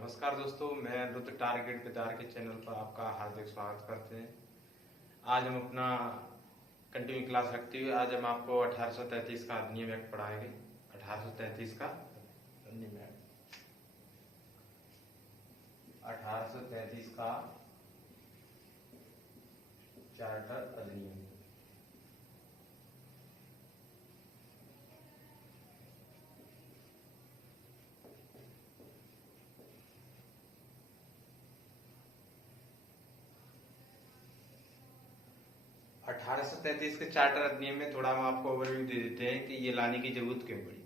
नमस्कार दोस्तों, मैं रुद्र टारगेट विदार के चैनल पर आपका हार्दिक स्वागत करते हैं। आज हम अपना कंटिन्यू क्लास रखते हुए आज हम आपको 1833 का अधिनियम एक्ट पढ़ाएंगे। 1833 का अधिनियम एक्ट, 1833 का चार्टर अधिनियम। अठारह सौ तैतीस के चार्टर अधिनियम में थोड़ा हम आपको ओवरव्यू दे देते हैं कि ये लाने की जरूरत क्यों पड़ी।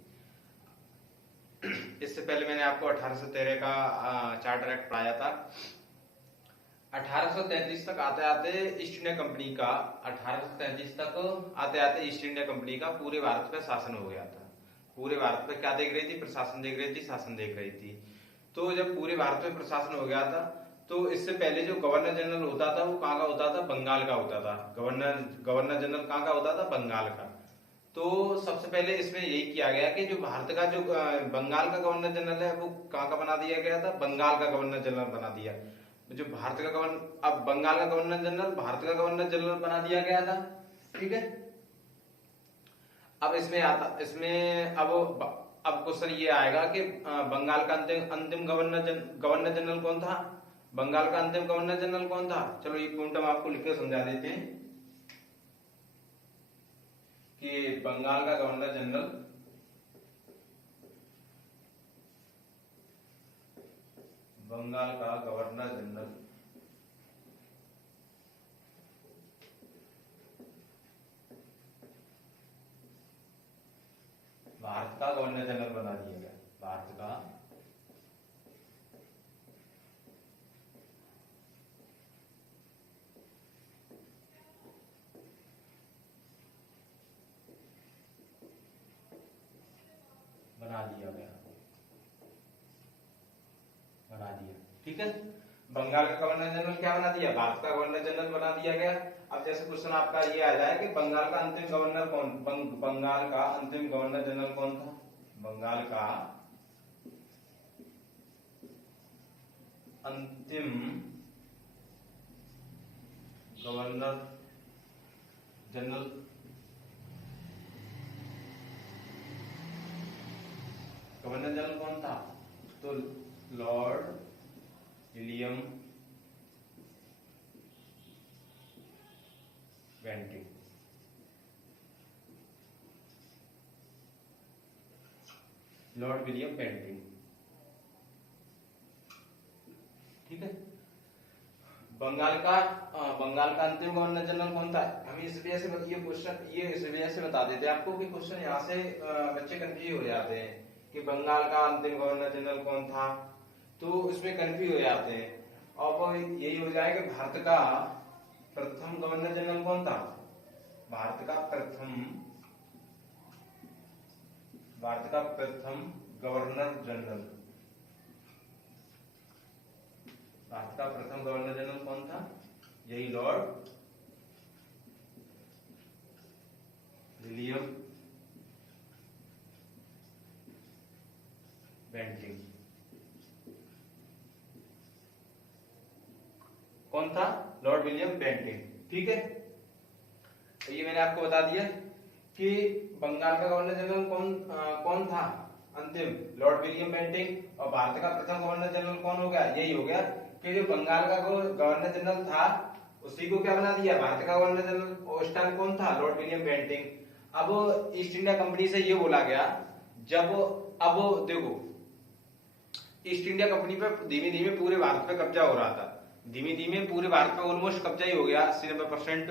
इससे पहले मैंने आपको 1813 का चार्टर एक्ट पढ़ाया था। 1833 तक आते आते ईस्ट इंडिया कंपनी का 1833 तक आते आते ईस्ट इंडिया कंपनी का पूरे भारत पे शासन हो गया था। पूरे भारत पे क्या देख रही थी? प्रशासन देख रही थी, शासन देख रही थी। तो जब पूरे भारत में प्रशासन हो गया था तो इससे पहले जो गवर्नर जनरल होता था वो कहाँ का होता था? बंगाल का होता था। गवर्नर जनरल कहाँ का होता था? बंगाल का। तो सबसे पहले इसमें यही किया गया कि जो भारत का जो बंगाल का गवर्नर जनरल है वो कहाँ का बना दिया गया था? बंगाल का गवर्नर जनरल बना दिया। जो भारत का गवर्नर, अब बंगाल का गवर्नर जनरल भारत का गवर्नर जनरल बना दिया गया था। ठीक है। अब इसमें अब क्वेश्चन ये आएगा कि बंगाल का अंतिम गवर्नर जनरल कौन था? बंगाल का अंतिम गवर्नर जनरल कौन था? चलो ये पॉइंट हम आपको लिख के समझा देते हैं कि बंगाल का गवर्नर जनरल भारत का गवर्नर जनरल बना दिया गया। भारत का बना दिया। ठीक है। बंगाल का गवर्नर जनरल क्या बना दिया? भारत का गवर्नर जनरल बना दिया गया। अब जैसे क्वेश्चन आपका ये आ जाए कि बंगाल का अंतिम गवर्नर कौन? बंगाल का अंतिम गवर्नर जनरल कौन था? बंगाल का अंतिम गवर्नर जनरल कौन था? तो lord William Bentinck. Lord William Bentinck. ठीक है। बंगाल का अंतिम गवर्नर जनरल कौन था? हम इस वजह से ये क्वेश्चन इस वजह से बता देते हैं आपको कि क्वेश्चन यहाँ से बच्चे कंफ्यूज हो जाते हैं कि बंगाल का अंतिम गवर्नर जनरल कौन था, तो इसमें कंफ्यूज हो जाते हैं। और यही हो जाए कि भारत का प्रथम गवर्नर जनरल कौन था? भारत का प्रथम गवर्नर जनरल भारत का प्रथम गवर्नर जनरल कौन था? यही लॉर्ड विलियम बेंटिंग। कौन था? Lord William Bentinck. ठीक है। तो ये मैंने आपको बता दिया कि बंगाल का गवर्नर जनरल कौन था अंतिम? Lord William Bentinck. और भारत का प्रथम गवर्नर जनरल कौन हो गया? यही हो गया कि जो बंगाल का गवर्नर जनरल था उसी को क्या बना दिया? भारत का गवर्नर जनरल। और उस टाइम कौन था? Lord William Bentinck. अब ईस्ट इंडिया कंपनी से ये बोला गया, अब देखो ईस्ट इंडिया कंपनी पे धीमे धीमे पूरे भारत पे कब्जा हो रहा था। धीमे धीमे पूरे भारत पे ऑलमोस्ट कब्जा ही हो गया। 80-90%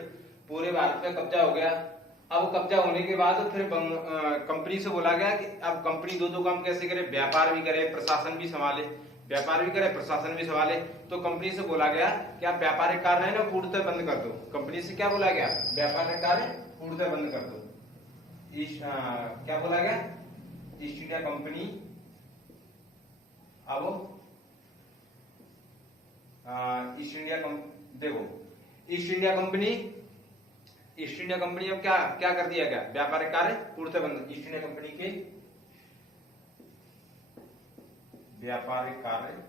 पूरे भारत पे कब्जा हो गया। अब कब्जा होने के बाद फिर कंपनी से बोला गया कि अब कंपनी दो काम कैसे करे? व्यापार भी करे, प्रशासन भी संभाले। व्यापार भी करे, प्रशासन भी संभाले। तो कंपनी से बोला गया कि आप व्यापारिक कार्य है ना पूर्णतः बंद कर दो। कंपनी से क्या बोला गया? व्यापारिक कार्य पूर्णतः बंद कर दो। क्या बोला गया? ईस्ट इंडिया कंपनी अब ईस्ट इंडिया कंपनी अब क्या कर दिया गया? व्यापारिक कार्य पूर्णतः बंद। ईस्ट इंडिया कंपनी के व्यापारिक कार्य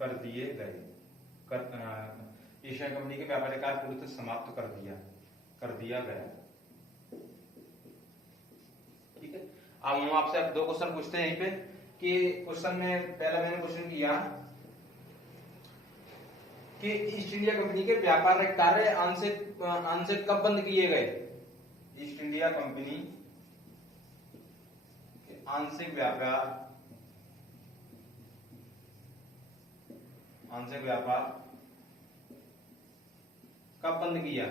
कर दिए गए। एशियन कंपनी के व्यापारिक कार्य पूर्णतः समाप्त कर दिया गया। ठीक है, अब हम आपसे अब 2 क्वेश्चन पूछते हैं यहीं पे कि क्वेश्चन में पहला मैंने क्वेश्चन किया कि ईस्ट इंडिया कंपनी के व्यापारिक कार्य आंशिक कब बंद किए गए। ईस्ट इंडिया कंपनी के आंशिक व्यापार कब बंद किया।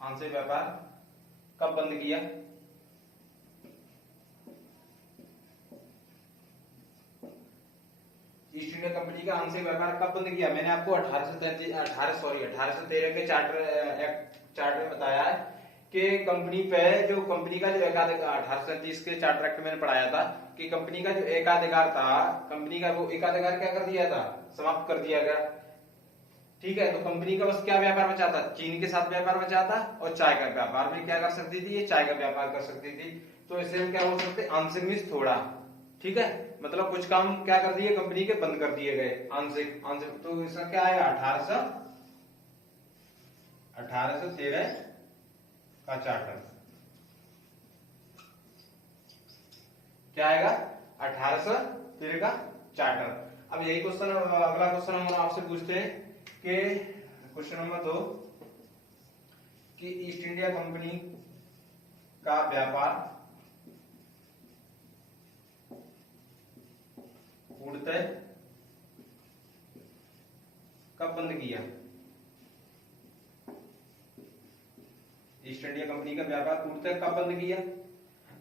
आंशिक व्यापार कब बंद किया। ईस्ट इंडिया कंपनी का आंशिक व्यापार कब बंद किया। मैंने आपको 1813 के चार्टर में बताया है कि कंपनी का जो 1837 के चार्टर एक्ट में पढ़ाया था कि कंपनी का जो एकाधिकार था, कंपनी का वो एकाधिकार क्या कर दिया था, समाप्त कर दिया गया। ठीक है, तो कंपनी का बस क्या व्यापार बचा था, चीन के साथ व्यापार बचा था और चाय का व्यापार में क्या कर सकती थी, ये चाय का व्यापार कर सकती थी। तो इससे हम क्या बोल सकते, आंशिक मीन्स थोड़ा। ठीक है, मतलब कुछ काम क्या कर दिए कंपनी के, बंद कर दिए गए। आंशिक तो इसका क्या आया 1813 का चार्टर। क्या आएगा 1813 का चार्टर। अब यही क्वेश्चन, अगला क्वेश्चन हम आपसे पूछते हैं कि क्वेश्चन नंबर 2 कि ईस्ट इंडिया कंपनी का व्यापार पूर्णतः कब बंद किया। ईस्ट इंडिया कंपनी का व्यापार पूर्णतः कब बंद किया।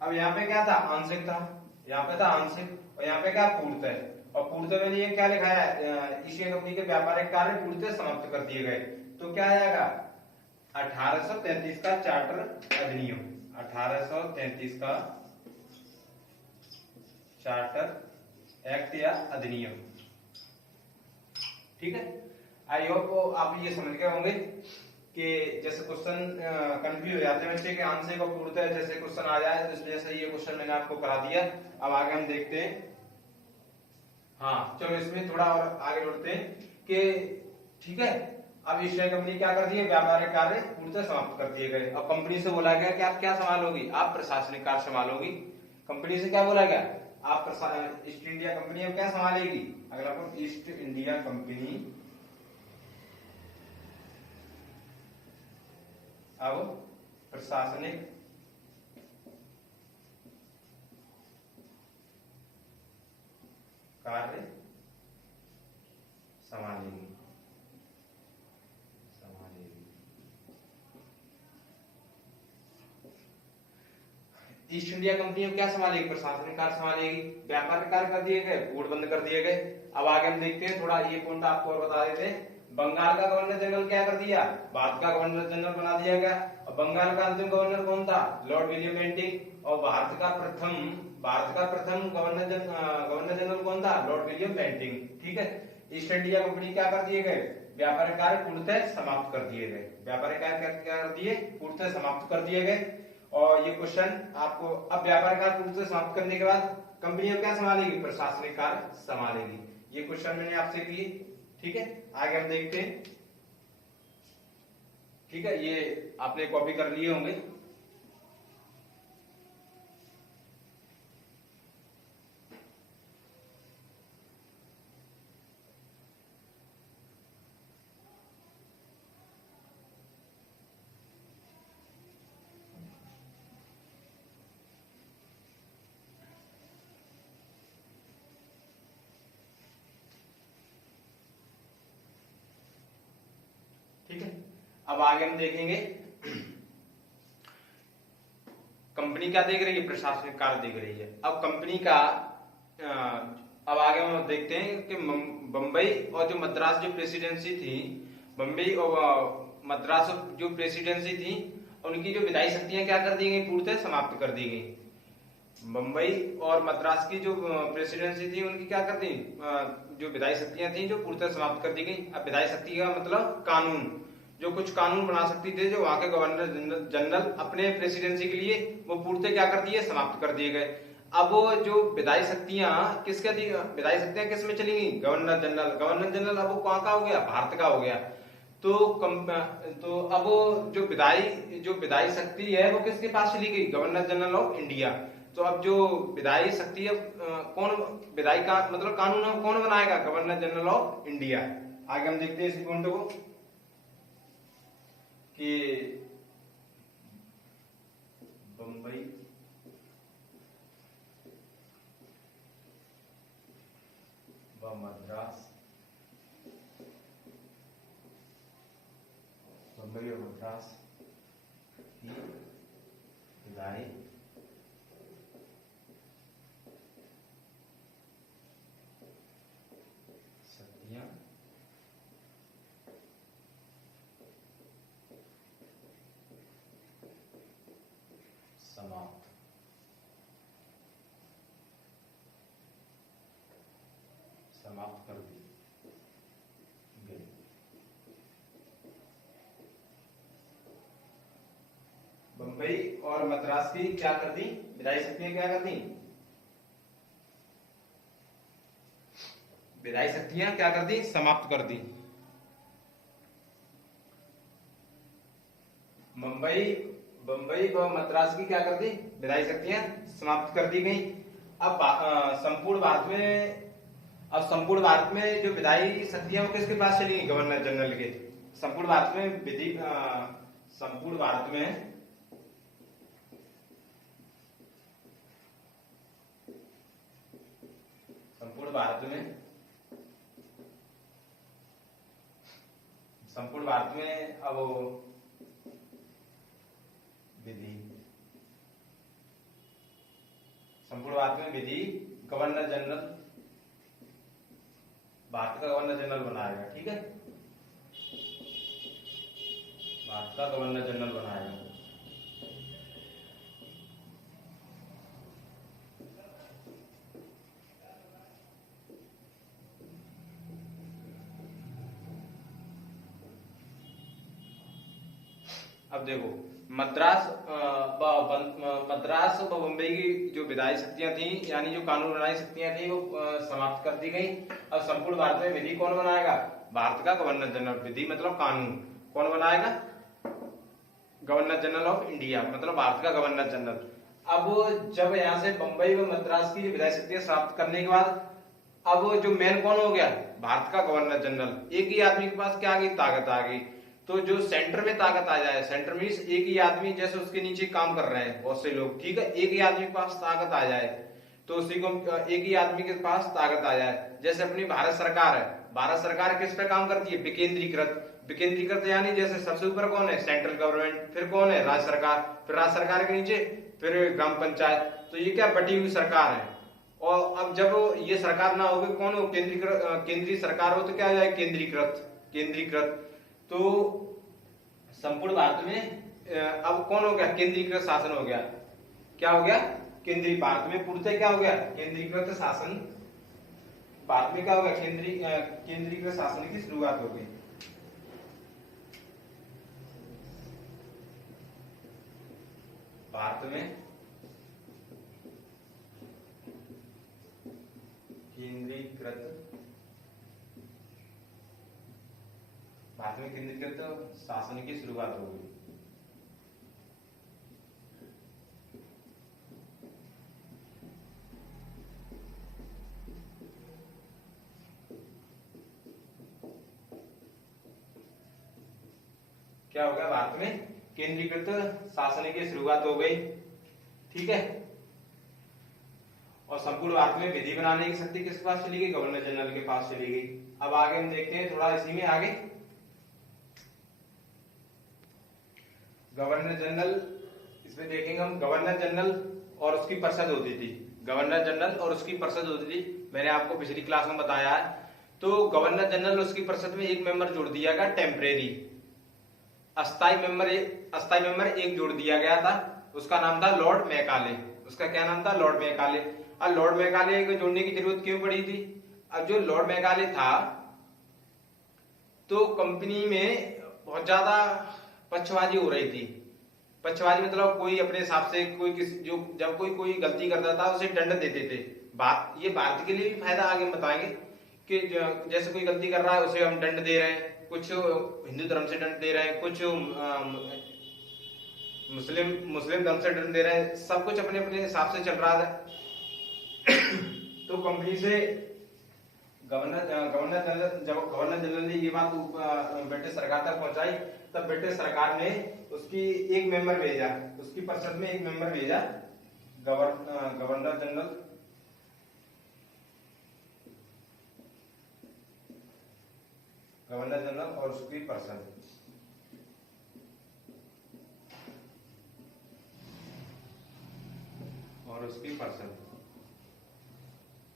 अब यहाँ पे क्या था, आंशिक था, यहाँ पे था आंशिक और यहाँ पे क्या पूर्णतः। और पूर्णतः में ये क्या लिखा है, ईस्ट इंडिया कंपनी के व्यापारिक कार्य पूर्णतः समाप्त कर दिए गए। तो क्या आएगा 1833 का चार्टर अधिनियम। 1833 का चार्टर एक्ट या अधिनियम। ठीक है, आई होप आप ये समझ गए होंगे कि जैसे क्वेश्चन कंफ्यूज हो जाते हैं बच्चे के आंशिक और पूर्णतः जैसे क्वेश्चन आ जाए, तो इसमें जैसे ये क्वेश्चन मैंने आपको करा दिया। अब आगे हम देखते हैं। हाँ चलो इसमें थोड़ा और आगे बढ़ते हैं कि ठीक है, अब ईस्ट इंडिया कंपनी क्या कर दिए, व्यापारिक कार्य पूर्णतः समाप्त कर दिए गए। अब कंपनी से बोला गया कि आप क्या संभालोगी, आप प्रशासनिक कार्य संभालोगी। कंपनी से क्या बोला गया, आप ईस्ट इंडिया कंपनी अब क्या संभालेगी। अगला पॉइंट, ईस्ट इंडिया कंपनी अब प्रशासनिक कार्य संभालेगी। ईस्ट इंडिया कंपनी अब क्या संभालेगी, प्रशासनिक कार्य संभालेगी। व्यापारिक कार्य कर दिए गए, पोर्ट बंद कर दिए गए। अब आगे हम देखते हैं, थोड़ा ये पॉइंट आपको और बता देते हैं। बंगाल का गवर्नर जनरल क्या कर दिया, भारत का गवर्नर जनरल बना दिया गया। और बंगाल का अंतिम गवर्नर कौन था, लॉर्ड विलियम बेंटिंक। और भारत का प्रथम गवर्नर जनरल कौन था, लॉर्ड विलियम बेंटिंक। ठीक है, ईस्ट इंडिया कंपनी क्या कर दिए गए, व्यापारिक कार्य पूर्णतः समाप्त कर दिए गए। व्यापारिक कार्य क्या कर दिए, पूर्णतः समाप्त कर दिए गए। और ये क्वेश्चन आपको, अब व्यापारिक कार्य पूर्णतः समाप्त करने के बाद कंपनी अब क्या संभालेगी, प्रशासनिक कार्य संभालेगी। ये क्वेश्चन मैंने आपसे किए। ठीक है, आगे हम देखते हैं। ठीक है, ये आपने कॉपी कर लिए होंगे। ठीक है, अब आगे हम देखेंगे कंपनी क्या देख रही है, प्रशासनिक कार्य देख रही है। अब कंपनी का अब आगे हम देखते हैं कि बंबई और जो मद्रास जो प्रेसिडेंसी थी, बंबई और मद्रास जो प्रेसिडेंसी थी, उनकी जो विधायी शक्तियां क्या कर दी गई, पूर्णतः समाप्त कर दी गई। बंबई और मद्रास की जो प्रेसिडेंसी थी, उनकी क्या कर दी, जो विधायी शक्तियां थी जो पूर्णतः समाप्त कर दी गई। अब विधायी शक्ति का मतलब कानून, जो कुछ कानून बना सकती थे, जो वहां के गवर्नर जनरल अपने प्रेसिडेंसी के लिए, वो पूर्णतः क्या कर दिए, समाप्त कर दिए गए। अब वो जो विधायी शक्तियां विधायी शक्तियां किस में चली गई? Governor general. गवर्नर जनरल अब वो कहाँ का हो गया? भारत का हो गया। तो तो अब वो जो विधायी शक्ति है वो किसके पास चली गई? Governor general of India. तो अब जो विधायी शक्ति है कौन विधायी का मतलब कानून कौन बनाएगा? Governor general of India. आगे हम देखते हैं इसी पॉइंट को कि बम्बई व मद्रास की विधायी शक्तियां समाप्त कर दी गई। बम्बई और मद्रास की क्या कर दी? विधायी शक्तियां क्या कर दी? विधायी शक्तियां क्या कर दी? समाप्त कर दी। बम्बई व मद्रास की क्या कर दी? विधायी शक्तियां समाप्त कर दी गई। अब संपूर्ण भारत में जो विधायी शक्तियां वो किसके पास चली गई? गवर्नर जनरल के। संपूर्ण भारत में संपूर्ण भारत में अब विधि संपूर्ण भारत में विधि गवर्नर जनरल भारत का गवर्नर जनरल बनाएगा। ठीक है, भारत का गवर्नर जनरल बनाएगा। अब देखो मद्रास व बम्बई की जो विधायी शक्तियां थी यानी जो कानून बनाई शक्तियां थी वो समाप्त कर दी गई। अब संपूर्ण भारत में विधि कौन बनाएगा? भारत का गवर्नर जनरल। विधि मतलब कानून कौन बनाएगा? गवर्नर जनरल ऑफ इंडिया मतलब भारत का गवर्नर जनरल। अब जब यहाँ से बम्बई व मद्रास की विधायी शक्तियां समाप्त करने के बाद अब जो मेन कौन हो गया? भारत का गवर्नर जनरल। एक ही आदमी के पास क्या आ गई? ताकत आ गई। तो जो सेंटर में ताकत आ जाए, सेंटर मींस एक ही आदमी जैसे उसके नीचे काम कर रहे हैं बहुत से लोग, ठीक है, एक ही आदमी के पास ताकत आ जाए तो उसी को एक ही आदमी के पास ताकत आ जाए। जैसे अपनी भारत सरकार है, भारत सरकार किस पे काम करती है? विकेंद्रीकृत यानी जैसे सबसे ऊपर कौन है? सेंट्रल गवर्नमेंट, फिर कौन है? राज्य सरकार, फिर राज्य सरकार के नीचे फिर ग्राम पंचायत। तो ये क्या बटी हुई सरकार है। और अब जब ये सरकार ना होगी कौन हो? केंद्रीय सरकार हो तो क्या हो जाए? केंद्रीकृत। तो संपूर्ण भारत में अब कौन हो गया? केंद्रीकृत शासन हो गया। क्या हो गया? केंद्रीय भारत में पूर्णतः क्या हो गया? केंद्रीकृत शासन। भारत में क्या हो गया? केंद्रीकृत शासन की शुरुआत हो गई। भारत में केंद्रीकृत शासन की शुरुआत हो गई। क्या हो गया? भारत में केंद्रीकृत शासन की शुरुआत हो गई। ठीक है, और संपूर्ण भारत में विधि बनाने की शक्ति किसके पास चली गई? गवर्नर जनरल के पास चली गई। अब आगे हम देखते हैं थोड़ा इसी में आगे। गवर्नर जनरल, इसमें देखेंगे हम गवर्नर जनरल और उसकी परिषद होती थी। गवर्नर जनरल और उसकी परिषद होती थी, मैंने आपको पिछली क्लास में बताया है। तो गवर्नर जनरल उसकी परिषद में एक मेंबर जोड़ दिया गया, टेम्परेरी अस्थाई मेंबर एक जोड़ दिया गया था। उसका नाम था लॉर्ड मैकाले। उसका क्या नाम था? Lord Macaulay. अब लॉर्ड मैकाले को जोड़ने की जरूरत क्यों पड़ी थी? अब जो लॉर्ड मैकाले था तो कंपनी में बहुत ज्यादा पक्षबाजी हो रही थी। पक्षवादी मतलब कोई अपने हिसाब से कोई किसी जो जब कोई गलती करता था उसे दंड देते थे। बात ये भारत के लिए भी फायदा आगे बताएंगे कि जैसे कोई गलती कर रहा है उसे हम दंड दे रहे हैं, कुछ हिंदू धर्म से दंड दे रहे हैं, कुछ मुस्लिम धर्म से दंड दे रहे हैं, सब कुछ अपने अपने हिसाब से चल रहा था। तो कंपनी से गवर्नर जनरल ने ये बात ब्रिटिश सरकार तक पहुंचाई। तब ब्रिटिश सरकार ने उसकी एक मेंबर भेजा, उसकी परिषद में एक मेंबर भेजा, गवर्नर जनरल और उसकी परिषद।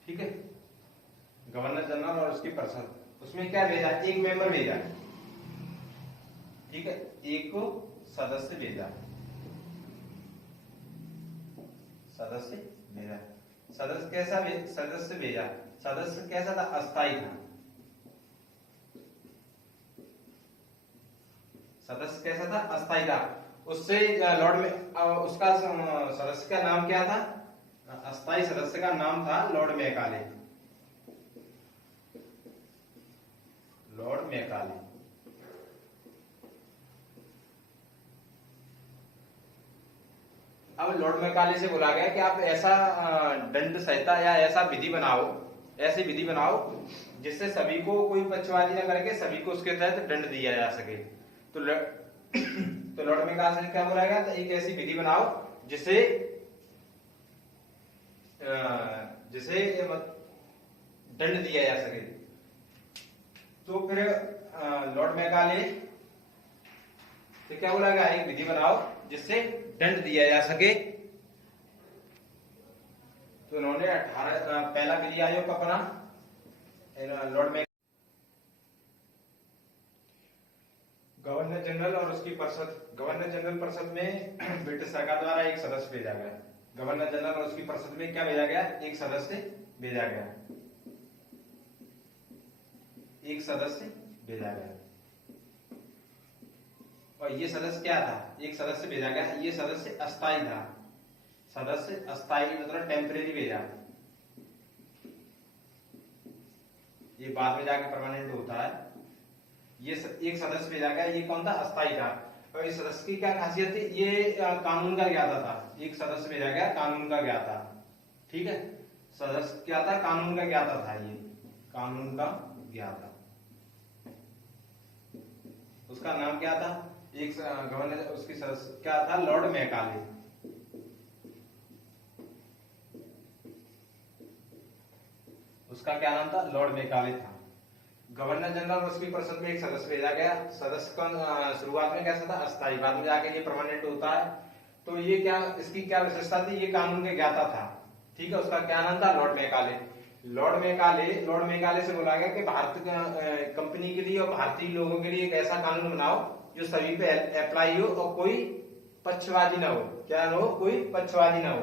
ठीक है, गवर्नर जनरल और उसकी परिषद, उसमें क्या भेजा, एक मेंबर भेजा। ठीक है, एक को सदस्य भेजा, सदस्य भेजा। सदस्य कैसा था, अस्थायी था। सदस्य कैसा था, अस्थायी था। उससे लॉर्ड में उसका सदस्य का नाम क्या था, अस्थायी सदस्य का नाम था लॉर्ड मैकाले। Lord Macaulay. अब लॉर्ड मैकाले से बोला गया कि आप ऐसा दंड संहिता या ऐसा विधि बनाओ, ऐसी विधि बनाओ जिससे सभी को, कोई पक्षवादी न करके सभी को उसके तहत दंड दिया जा सके। तो लॉर्ड मैकाले से क्या बोला गया था, एक ऐसी विधि बनाओ जिसे दंड दिया जा सके। तो फिर लॉर्ड मैकाले से क्या बोला गया, एक विधि बनाओ जिससे दंड दिया जा सके। तो उन्होंने पहला विधि आयोग का बना लॉर्ड मैकाले। गवर्नर जनरल और उसकी परिषद। गवर्नर जनरल परिषद में ब्रिटिश सरकार द्वारा एक सदस्य भेजा गया। गवर्नर जनरल और उसकी परिषद में क्या भेजा गया, एक सदस्य भेजा गया। एक सदस्य भेजा गया। और ये सदस्य क्या था, एक सदस्य भेजा गया, ये सदस्य अस्थायी था। सदस्य अस्थायी मतलब टेम्परेरी भेजा, ये बाद में जाके परमानेंट होता है। ये एक सदस्य भेजा गया, ये कौन था, अस्थायी था। और इस सदस्य की क्या खासियत थी, ये कानून का ज्ञाता था। एक सदस्य भेजा गया, कानून का ज्ञाता। ठीक है, सदस्य क्या था, कानून का ज्ञाता था। ये कानून का ज्ञाता, उसका नाम क्या था, एक गवर्नर उसकी सदस्य क्या था, लॉर्ड मैकाले। उसका क्या नाम था, लॉर्ड मैकाले था। गवर्नर जनरल और उसकी परिषद में एक सदस्य भेजा गया। सदस्य का शुरुआत में कैसा था, अस्थायी, बाद में जाके ये परमानेंट होता है। तो ये क्या, इसकी क्या विशेषता थी, ये कानून के ज्ञाता था। ठीक है, उसका क्या नाम था, लॉर्ड मैकाले। लॉर्ड मैकाले से बोला गया कि भारत कंपनी के लिए और भारतीय लोगों के लिए एक ऐसा कानून बनाओ जो सभी पे अप्लाई हो और कोई पक्षवादी ना हो। क्या ना हो, कोई पक्षवादी ना हो।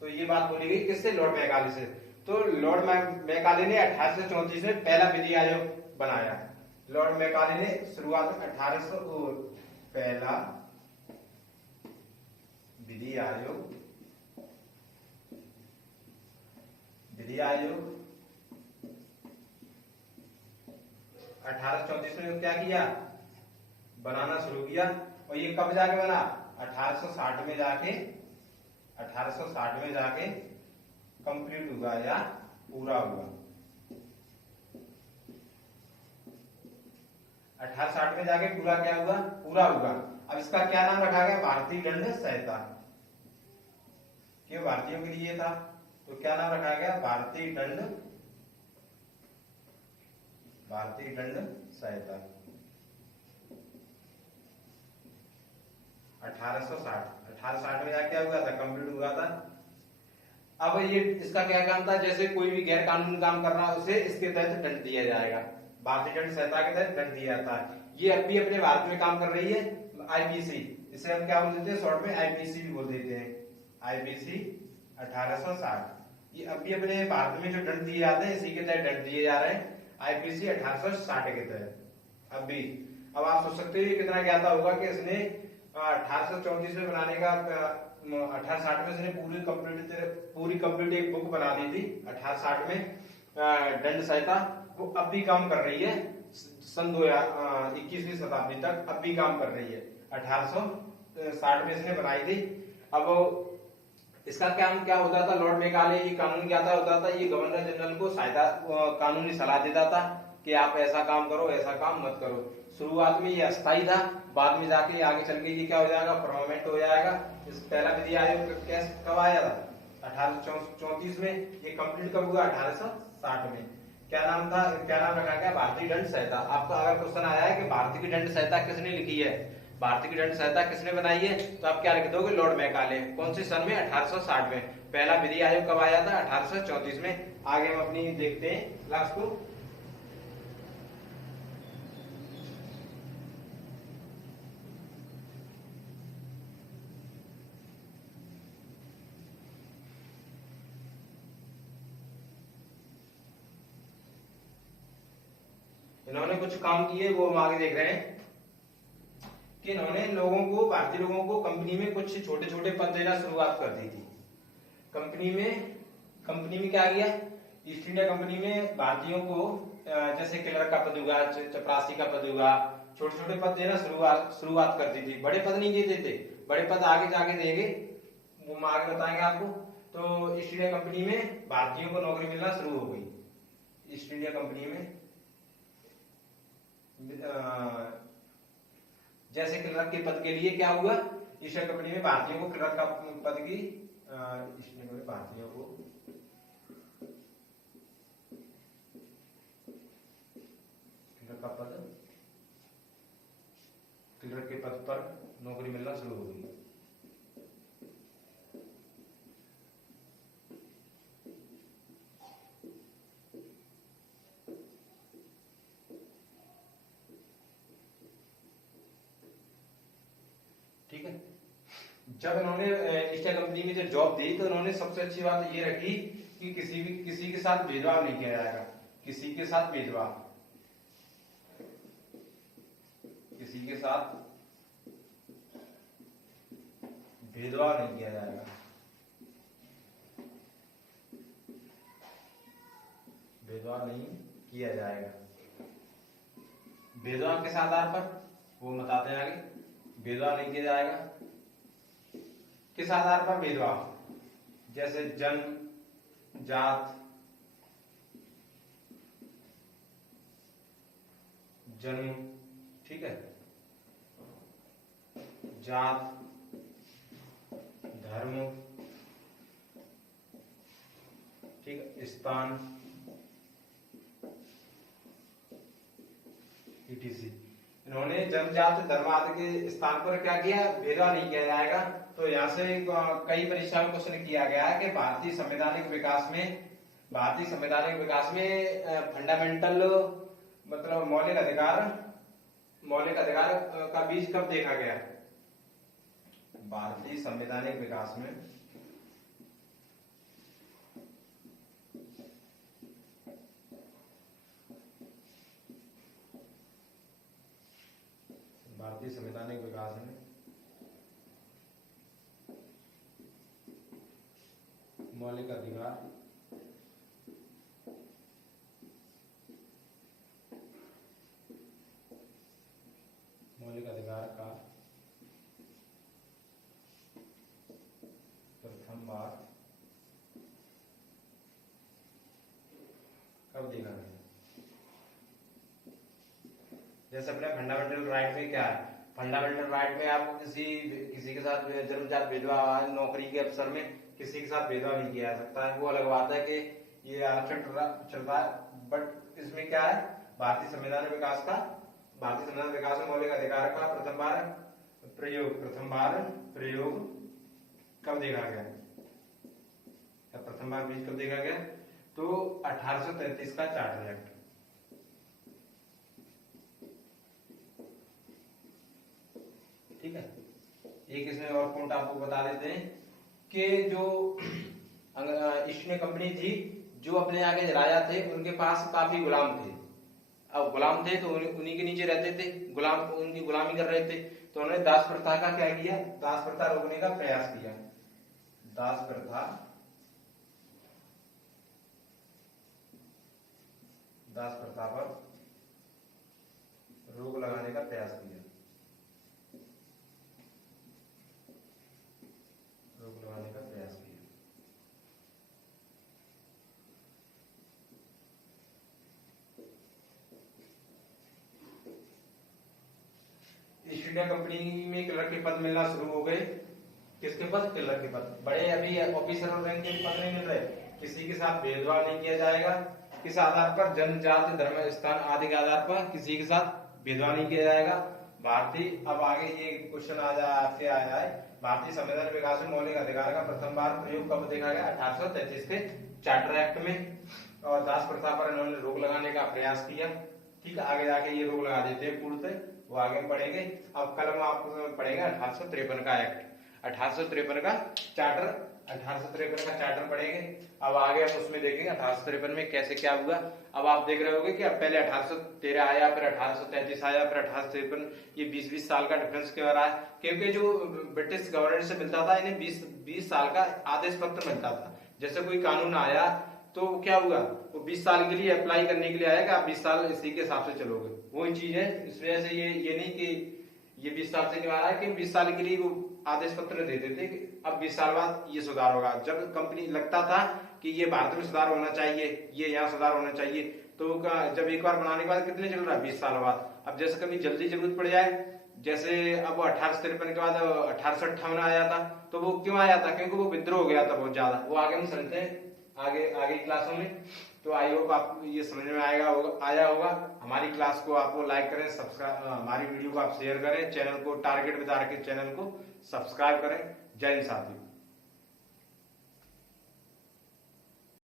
तो ये बात बोली गई किससे, लॉर्ड मैकाले से। तो लॉर्ड मैकाले ने 1834 में पहला विधि आयोग बनाया। लॉर्ड मैकाले ने शुरुआत में 1800 पहला विधि आयोग 1834 में क्या किया, बनाना शुरू किया। और ये कब जाके बना, 1860 में जाके कंप्लीट हुआ या पूरा हुआ। 1860 में जाके पूरा क्या हुआ, पूरा हुआ। अब इसका क्या नाम रखा गया, भारतीय दंड संहिता। क्यों, भारतीयों के लिए था, तो क्या नाम रखा गया, भारतीय दंड संहिता। 1860 में जाके क्या हुआ था, कंप्लीट हुआ था। अब ये इसका क्या काम था, जैसे कोई भी गैर कानूनी काम कर रहा है उसे इसके तहत दंड दिया जाएगा। भारतीय दंड संहिता के तहत दंड दिया जाता है। ये अब भी अपने भारत में काम कर रही है, आईपीसी। इसे हम क्या बोल देते हैं, शॉर्ट में आईपीसी भी बोल देते हैं। आईपीसी 1860, ये अब भी अपने भारत में जो दंड दिए जाते हैं इसी के तहत दंड दिए जा रहे हैं, आईपीसी 1860 के तहत अब भी। अब आप सोच सकते हो ये कितना ज्ञाता होगा कि इसने 1834 में बनाने का 1860 में इसने पूरी कंप्लीट एक बुक बना दी थी 1860 में। दंड संहिता वो अब भी काम कर रही है, सन 21वीं शताब्दी तक अब भी काम कर रही है। 1860 में इसने बनाई थी। अब इसका क्या होता था, लॉर्ड मेकाले ये कानून क्या होता था, ये गवर्नर जनरल को सहायता कानूनी सलाह देता था कि आप ऐसा काम करो, ऐसा काम मत करो। शुरुआत में ये अस्थायी था, बाद में जाके आगे चल के ये क्या हो जाएगा, परमानेंट हो जाएगा। इस पहला विधि आयोग कब आया था, 1834 में। ये कंप्लीट कब हुआ, 1860 में। क्या नाम रखा गया, भारतीय दंड संहिता। आपका अगर क्वेश्चन आया है कि भारतीय की दंड संहिता किसने लिखी है, भारतीय की दंड संहिता किसने बनाई है, तो आप क्या लिख दोगे, लॉर्ड मैकाले। कौन से सन में, 1860 में। पहला विधि आयोग कब आया था, 1834 में। आगे हम अपनी देखते हैं क्लास को। इन्होंने कुछ काम किए वो हम आगे देख रहे हैं कि इन्होंने भारतीय लोगों को कंपनी में कुछ छोटे छोटे पद देना शुरुआत कर दी थी। कंपनी में क्या किया, ईस्ट इंडिया कंपनी में भारतीयों को जैसे क्लर्क का पद हुआ, चपरासी का पद हुआ, छोटे छोटे पद देना शुरुआत कर दी थी। बड़े पद नहीं देते थे, बड़े पद आगे जाके देंगे, वो हम आगे बताएंगे आपको। तो ईस्ट इंडिया कंपनी में भारतीयों को नौकरी मिलना शुरू हो गई। ईस्ट इंडिया कंपनी में जैसे क्लर्क के पद के लिए क्या हुआ, ईस्ट इंडिया कंपनी में भारतीयों को क्लर्क का पद की ईस्ट इंडिया कंपनी भारतीयों को क्लर्क के पद पर नौकरी मिलना शुरू हो गई। ठीक है, जब इन्होंने ईस्ट इंडिया कंपनी में जब जॉब दी तो इन्होंने सबसे अच्छी बात ये रखी कि किसी के साथ भेदभाव नहीं किया जाएगा, किसी के साथ भेदभाव नहीं किया जाएगा। भेदभाव नहीं किया जाएगा। भेदभाव किस आधार पर, वो बताते हैं आगे। भेदभाव नहीं किया जाएगा, किस आधार पर भेदभाव, जैसे जन्म, जात, जन्म, ठीक है, जात, धर्म, ठीक है, स्थान, etc। इन्होंने जन्म, जात, धर्म आदि के स्थान पर क्या किया, भेदभाव नहीं किया जाएगा। तो यहाँ से कई परीक्षा में क्वेश्चन किया गया है कि भारतीय संवैधानिक विकास में फंडामेंटल मतलब मौलिक अधिकार का बीज कब देखा गया। भारतीय संवैधानिक विकास में मौलिक अधिकार का प्रथम बार कब देखा गया। जैसे अपने फंडामेंटल राइट में क्या है, फंडामेंटल राइट में आपको किसी के साथ जन्मजात भेदभाव, नौकरी के अवसर में किसी के साथ भेदभाव नहीं किया जा सकता है। वो अलग बात है कि ये आरक्षण चल रहा है, बट इसमें क्या है, भारतीय संविधान विकास में मौलिक अधिकार का प्रथम बार प्रयोग कब देखा गया, प्रथम बार बीज कब देखा गया, तो 1833 का चार्टर एक्ट। ठीक है, एक इसमें और पॉइंट आपको बता देते हैं कि जो ईस्ट इंडिया कंपनी थी, जो अपने आगे राजा थे उनके पास काफी गुलाम थे। अब गुलाम थे तो उन्हीं के नीचे रहते थे, उनकी गुलामी कर रहे थे। तो उन्होंने दास प्रथा का क्या किया, दास प्रथा रोकने का प्रयास किया। दास प्रथा पर रोक लगाने का प्रयास किया, रोक लगाने का प्रयास किया। ईस्ट इंडिया कंपनी में क्लर्क के पद मिलना शुरू हो गए। किसके पद, क्लर्क के पद। बड़े अभी ऑफिसर और रैंक के पद नहीं मिल रहे, किसी के साथ भेदभाव नहीं किया जाएगा। किस आधार पर, जन्म, जाति, धर्म, स्थान आदि के आधार पर किसी के साथ भेदभाव नहीं किया जाएगा। भारतीय, अब आगे ये क्वेश्चन आपसे आया है, भारतीय संविधान विकास में मौलिक अधिकार का प्रथम बार प्रयोग कब देखा गया, 1833 के चार्टर एक्ट में। और दास प्रथा पर इन्होंने रोक लगाने का प्रयास किया। ठीक है, आगे जाके ये रोक लगा देते हैं पूर्णतः, वो आगे पढ़ेंगे। अब कल हम आपको पढ़ेंगे 1853 का एक्ट, 1853 का चार्टर, 1853 का चार्टर पढ़ेंगे। अब आगे हम उसमें देखेंगे 1853 में कैसे क्या हुआ। अब आप देख रहे होंगे कि अब पहले 1813 आया, फिर 1833 आया, फिर 1853, ये 20-20 साल का डिफरेंस क्यों आ रहा है, क्योंकि जो ब्रिटिश गवर्नमेंट से मिलता था इन्हें 20 साल का आदेश पत्र मिलता था। जैसे कोई कानून आया तो क्या हुआ, वो 20 साल के लिए अप्लाई करने के लिए आया कि आप 20 साल इसी के हिसाब से चलोगे, वही चीज है। इस वजह से ये नहीं कि ये 20 साल से क्यों आ रहा है कि 20 साल के लिए वो आदेश पत्र देते थे कि अब 20 साल बाद ये सुधार होगा। जब कंपनी लगता था कि ये भारत में सुधार होना चाहिए, ये यहाँ सुधार होना चाहिए, तो जब एक बार बनाने के बाद कितने चल रहा है, 20 साल बाद। अब जैसे कभी जल्दी जरूरत पड़ जाए, जैसे अब 1853 के बाद 1858 आया था, तो वो क्यों आया था, क्योंकि वो विद्रोह हो गया था बहुत ज्यादा। वो आगे हम समझते हैं आगे क्लासों में। तो आई होप आपको ये समझ में आया होगा। हमारी क्लास को आप लाइक करें, सब्सक्राइब, हमारी वीडियो को आप शेयर करें, चैनल को टारगेट बता के चैनल को सब्सक्राइब करें। जय हिंद साथियों।